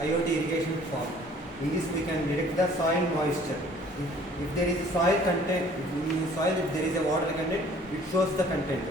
IoT irrigation form. In this we can detect the soil moisture. If there is a soil content, in soil if there is a water content, it shows the content.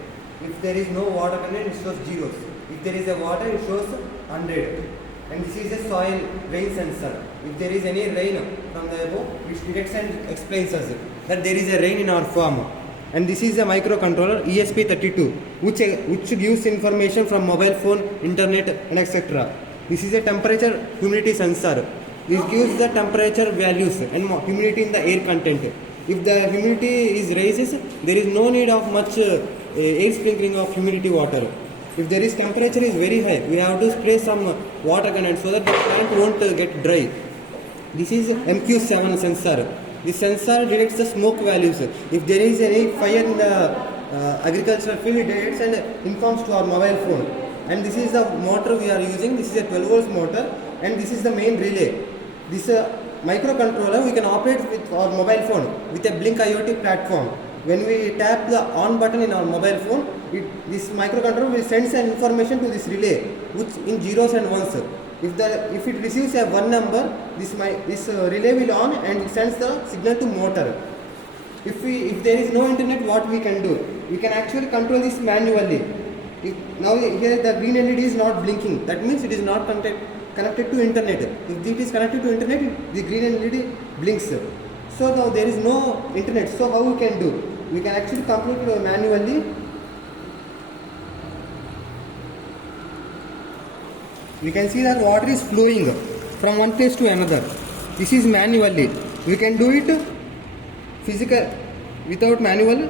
If there is no water content, it shows zeros. If there is a water, it shows 100. And this is a soil rain sensor. If there is any rain from the above, it detects and explains us that there is a rain in our farm. And this is a microcontroller ESP32, which gives information from mobile phone, internet, and etc. This is a temperature humidity sensor. This gives the temperature values and humidity in the air content. If the humidity is rises, there is no need of much air sprinkling of humidity water. If there is temperature is very high, we have to spray some water content so that the plant won't get dry. This is MQ7 sensor. This sensor detects the smoke values. If there is any fire in the agricultural field, it detects and informs to our mobile phone. And this is the motor we are using. This is a 12 volts motor, and this is the main relay. This microcontroller we can operate with our mobile phone with a Blink IoT platform. When we tap the on button in our mobile phone, this microcontroller will send some information to this relay, which in zeros and ones. If it receives a one number, this relay will on and it sends the signal to motor. If there is no internet, what we can do? We can actually control this manually. Now here the green LED is not blinking. That means it is not connected to internet. If it is connected to internet, the green LED blinks. So now there is no internet. So how we can do? We can actually control it manually. We can see that water is flowing from one place to another. This is manually. We can do it physical without manual.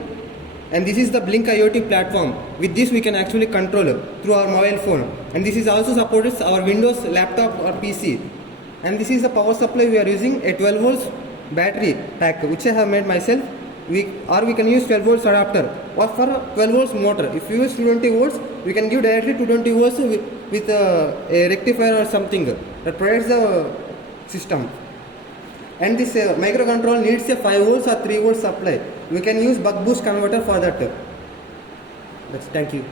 And this is the Blink IoT platform. With this we can actually control through our mobile phone. And this is also supports our Windows laptop or PC. And this is the power supply we are using, a 12 volts battery pack which I have made myself. We can use 12 volts adapter or for 12 volts motor. If you use 220 volts, we can give directly 220 volts with a rectifier or something that provides the system. And this microcontroller needs a 5 volts or 3 volts supply. We can use buck boost converter for that. Thank you.